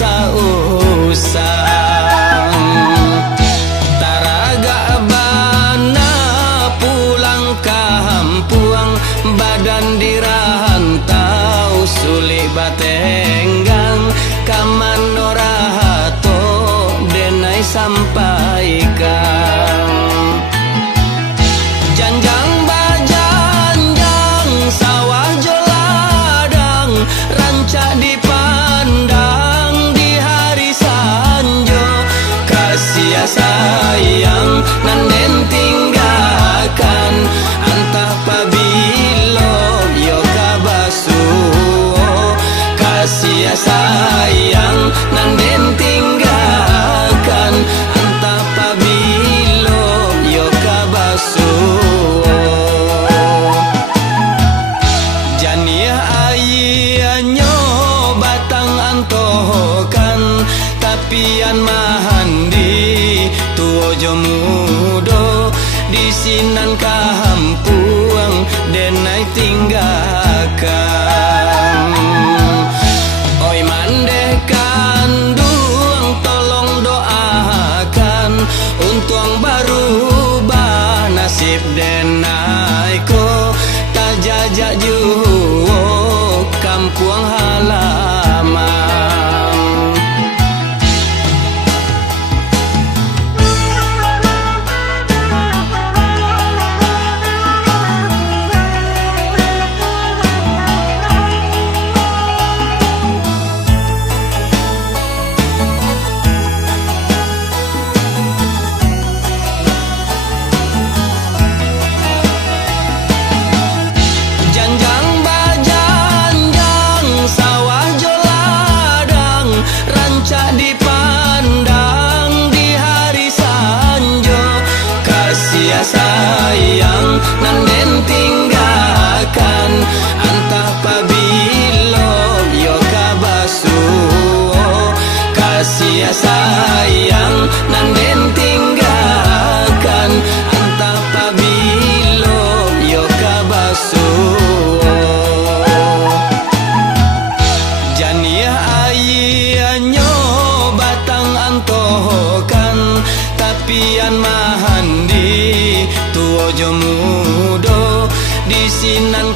sausang taraga bana pulang kampuang badan dirantau sulit batenggang kamanorato denai sampaikan janjang bajanjang sawah joladang ranca dipandang di hari sanjo kasih sayang nanden tinggalkan antah pabilo yo kabasuo kasih sayang nanden tinggalkan antah pabilo yo kabasuo janiah ayianyo batang antokan tapian mahandi tuo jo mudo disinan kahampuang denai tinggalkan oi mandeh kandung tolong doakan untuang barubah nasib denai ko tajajak juo kampuang halaman janjang bajanjang sawah joladang ranca dipandang di hari sanjo kasih sayang nanden tinggalkan antah pabilo yo kabasuo kasih sayang nanden tinggalkan antah pabilo yo kabasuo janiah ayianyo batang antokan tapian mahandi tuo jo mudo disinan